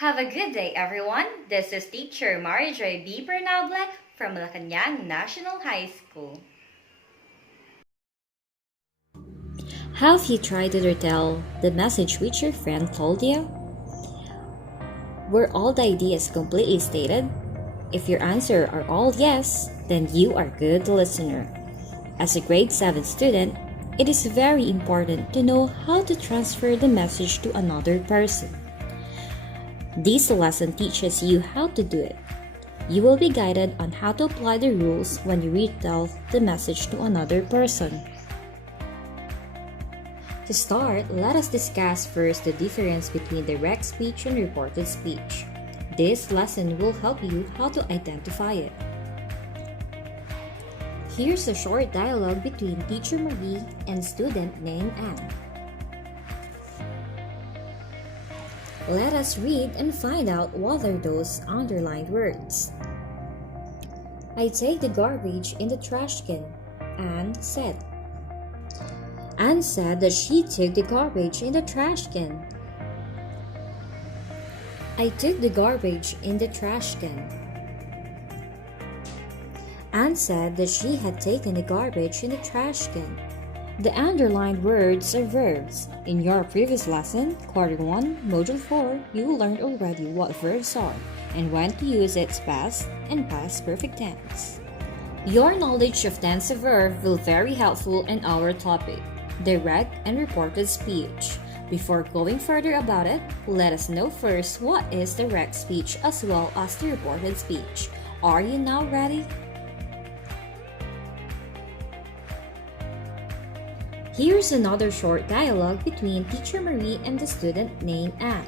Have a good day, everyone. This is teacher Marijoy B. Bernable from Malacanang National High School. Have you tried to retell the message which your friend told you? Were all the ideas completely stated? If your answer are all yes, then you are a good listener. As a grade 7 student, it is very important to know how to transfer the message to another person. This lesson teaches you how to do it. You will be guided on how to apply the rules when you retell the message to another person. To start, let us discuss first the difference between direct speech and reported speech. This lesson will help you how to identify it. Here's a short dialogue between Teacher Marie and student named Anne. Let us read and find out what are those underlined words. I take the garbage in the trash can, Anne said. Anne said that she took the garbage in the trash can. I took the garbage in the trash can. Anne said that she had taken the garbage in the trash can. The underlined words are verbs. In your previous lesson, Quarter 1, Module 4, you learned already what verbs are and when to use its past and past perfect tense. Your knowledge of tense of verb will be very helpful in our topic, direct and reported speech. Before going further about it, let us know first what is direct speech as well as the reported speech. Are you now ready? Here's another short dialogue between Teacher Marie and the student named Anne.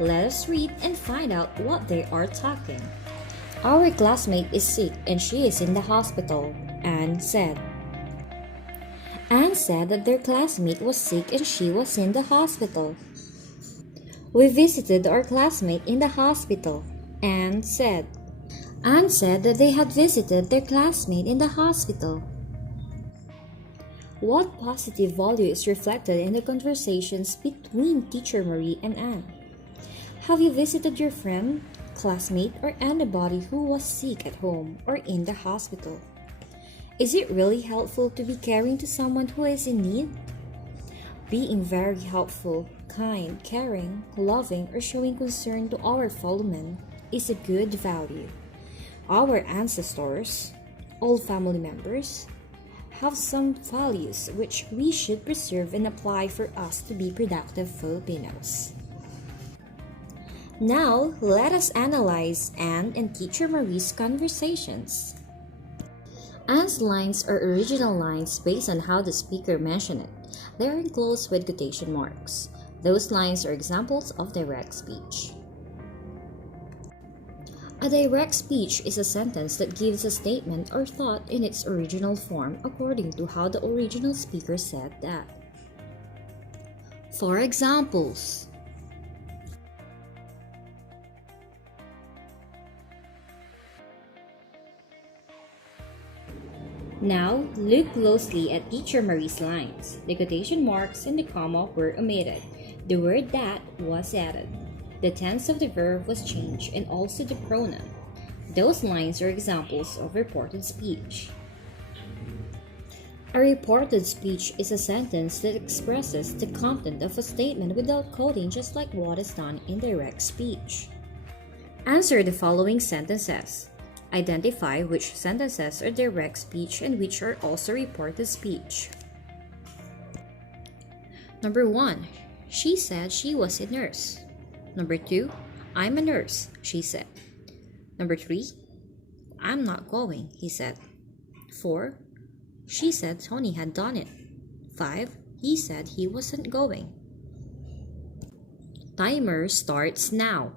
Let us read and find out what they are talking. Our classmate is sick and she is in the hospital, Anne said. Anne said that their classmate was sick and she was in the hospital. We visited our classmate in the hospital, Anne said. Anne said that they had visited their classmate in the hospital. What positive value is reflected in the conversations between Teacher Marie and Anne? Have you visited your friend, classmate, or anybody who was sick at home or in the hospital? Is it really helpful to be caring to someone who is in need? Being very helpful, kind, caring, loving, or showing concern to our fellow men is a good value. Our ancestors, all family members, have some values which we should preserve and apply for us to be productive Filipinos. Now, let us analyze Anne and Teacher Marie's conversations. Anne's lines are original lines based on how the speaker mentioned it. They are enclosed with quotation marks. Those lines are examples of direct speech. A direct speech is a sentence that gives a statement or thought in its original form according to how the original speaker said that. For examples, now, look closely at Teacher Marie's lines. The quotation marks and the comma were omitted. The word that was added. The tense of the verb was changed and also the pronoun. Those lines are examples of reported speech. A reported speech is a sentence that expresses the content of a statement without coding, just like what is done in direct speech. Answer the following sentences. Identify which sentences are direct speech and which are also reported speech. Number 1. She said she was a nurse. Number 2. I'm a nurse, she said. Number 3. I'm not going, he said. 4. She said Tony had done it. 5. He said he wasn't going. Timer starts now.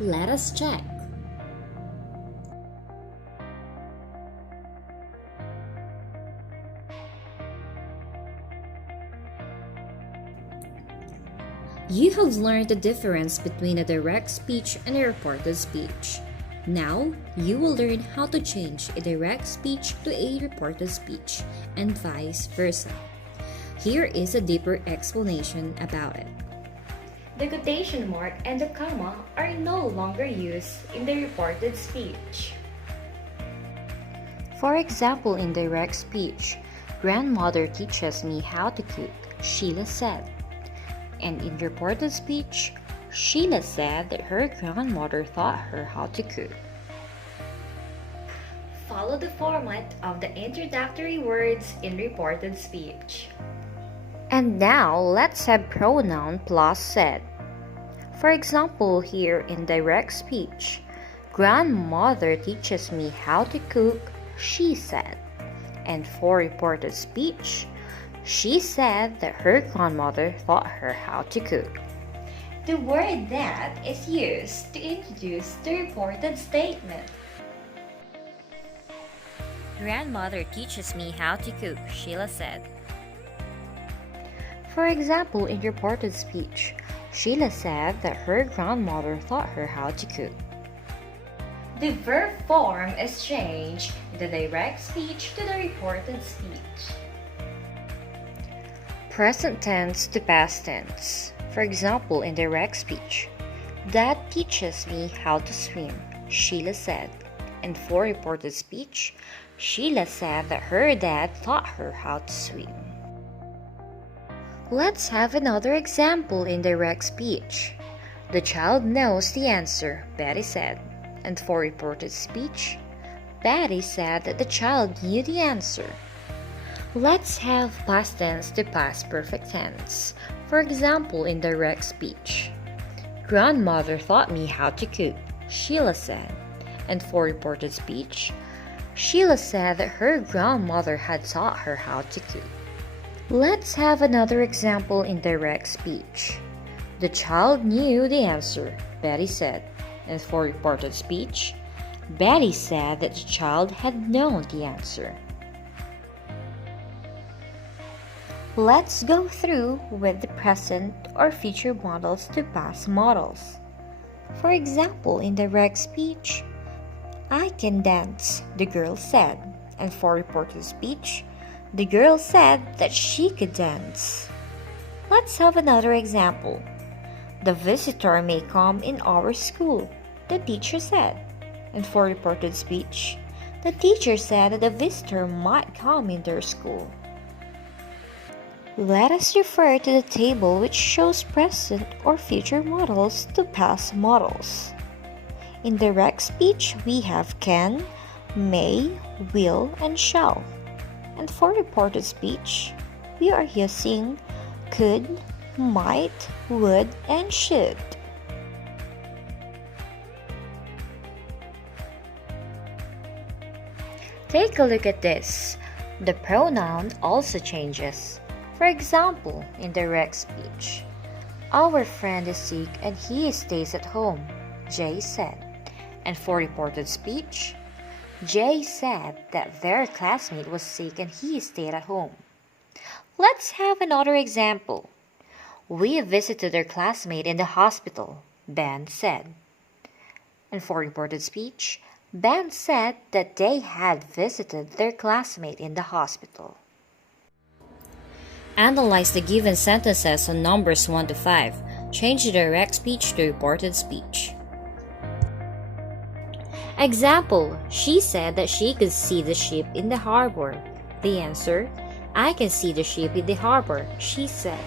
Let us check. You have learned the difference between a direct speech and a reported speech. Now, you will learn how to change a direct speech to a reported speech, and vice versa. Here is a deeper explanation about it. The quotation mark and the comma are no longer used in the reported speech. For example, in direct speech, grandmother teaches me how to cook, Sheila said. And in reported speech, Sheila said that her grandmother taught her how to cook. Follow the format of the introductory words in reported speech. And now, let's have pronoun plus said. For example, here in direct speech, grandmother teaches me how to cook, she said. And for reported speech, she said that her grandmother taught her how to cook. The word that is used to introduce the reported statement. Grandmother teaches me how to cook, Sheila said. For example, in reported speech, Sheila said that her grandmother taught her how to cook. The verb form is changed in the direct speech to the reported speech. Present tense to past tense. For example, in direct speech, Dad teaches me how to swim, Sheila said. And for reported speech, Sheila said that her dad taught her how to swim. Let's have another example in direct speech. The child knows the answer, Betty said. And for reported speech, Betty said that the child knew the answer. Let's have past tense to past perfect tense. For example, in direct speech, grandmother taught me how to cook, Sheila said. And for reported speech, Sheila said that her grandmother had taught her how to cook. Let's have another example in direct speech. The child knew the answer, Betty said. And for reported speech, Betty said that the child had known the answer. Let's go through with the present or future models to past models. For example, in direct speech, I can dance, the girl said. And for reported speech, the girl said that she could dance. Let's have another example. The visitor may come in our school, the teacher said. And for reported speech, the teacher said that the visitor might come in their school. Let us refer to the table which shows present or future models to past models. In direct speech, we have can, may, will, and shall. And for reported speech, we are using could, might, would, and should. Take a look at this. The pronoun also changes. For example, in direct speech, our friend is sick and he stays at home, Jay said. And for reported speech, Jay said that their classmate was sick and he stayed at home. Let's have another example. We visited their classmate in the hospital, Ben said. And for reported speech, Ben said that they had visited their classmate in the hospital. Analyze the given sentences on numbers 1 to 5. Change the direct speech to reported speech. Example, she said that she could see the ship in the harbor. The answer, I can see the ship in the harbor, she said.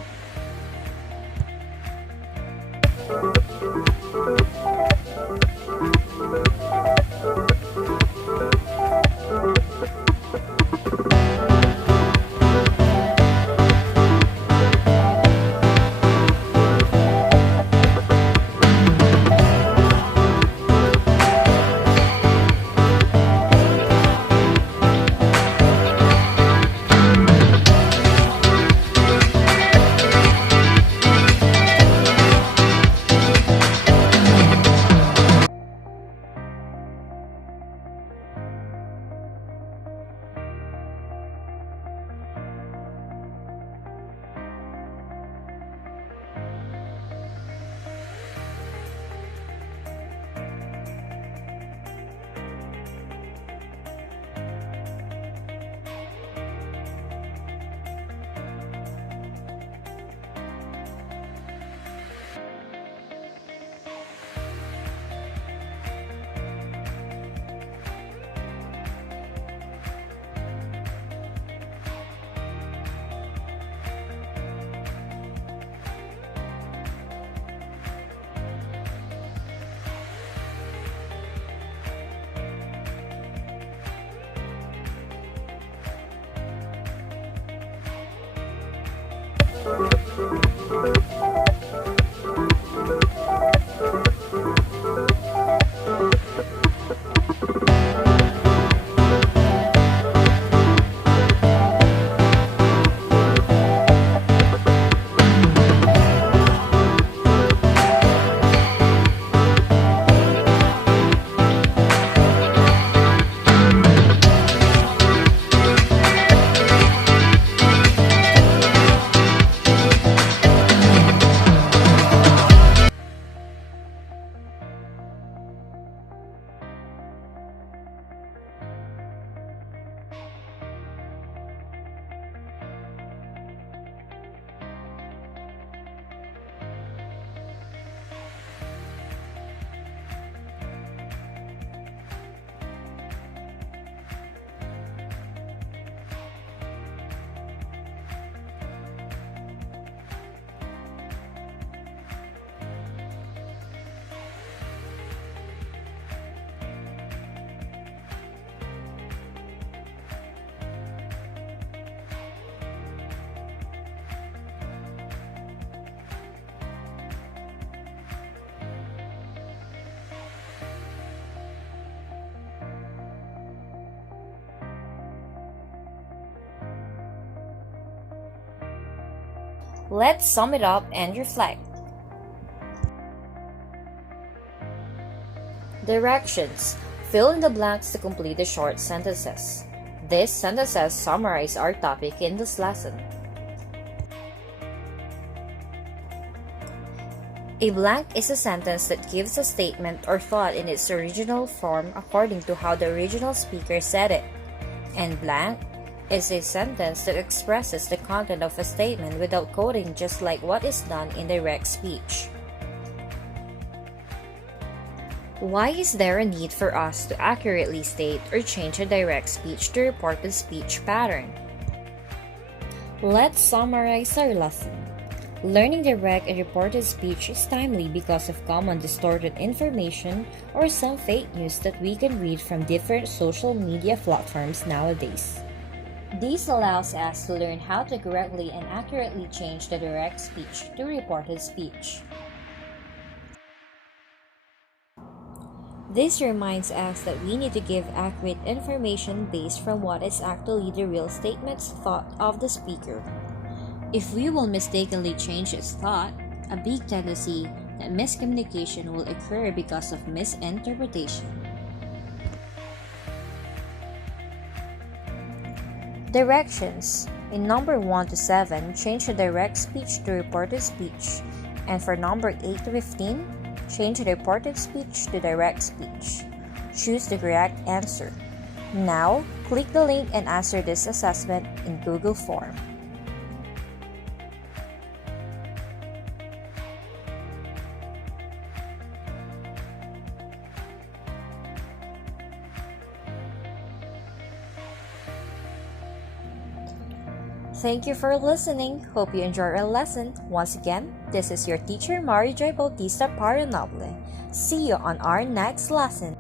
Let's sum it up and reflect. Directions. Fill in the blanks to complete the short sentences. These sentences summarize our topic in this lesson. A blank is a sentence that gives a statement or thought in its original form according to how the original speaker said it. And blank is a sentence that expresses the content of a statement without coding, just like what is done in direct speech. Why is there a need for us to accurately state or change a direct speech to reported speech pattern? Let's summarize our lesson. Learning direct and reported speech is timely because of common distorted information or some fake news that we can read from different social media platforms nowadays. This allows us to learn how to correctly and accurately change the direct speech to reported speech. This reminds us that we need to give accurate information based from what is actually the real statement's thought of the speaker. If we will mistakenly change his thought, a big tendency that miscommunication will occur because of misinterpretation. Directions. In number 1 to 7, change the direct speech to reported speech. And for number 8 to 15, change the reported speech to direct speech. Choose the correct answer. Now, click the link and answer this assessment in Google Form. Thank you for listening. Hope you enjoyed our lesson. Once again, this is your teacher Mary Joy Bautista Paranoble. See you on our next lesson.